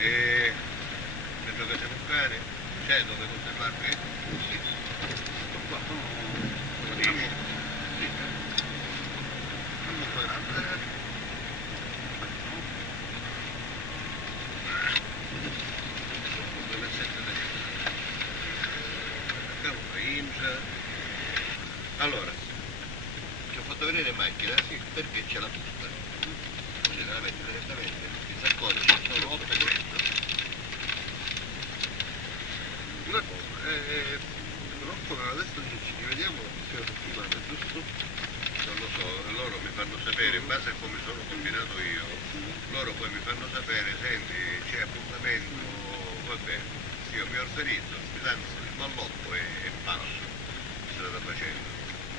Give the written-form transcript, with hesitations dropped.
E vedo che siamo cane, c'è dove conservarli? Sì. Sto qua, come dici? Sì. Comunque guardare. Allora, ti ho fatto vedere in macchina perché c'è la busta. Così la metti direttamente, i sacconi sono 8 e mezzo. Una cosa, Rocco adesso ci rivediamo la prossima settimana, giusto? Non lo so, loro mi fanno sapere, in base a come sono combinato io, loro poi mi fanno sapere, senti, c'è appuntamento, vabbè, io mi organizzo, mi danno il malloppo e passo, strada facendo.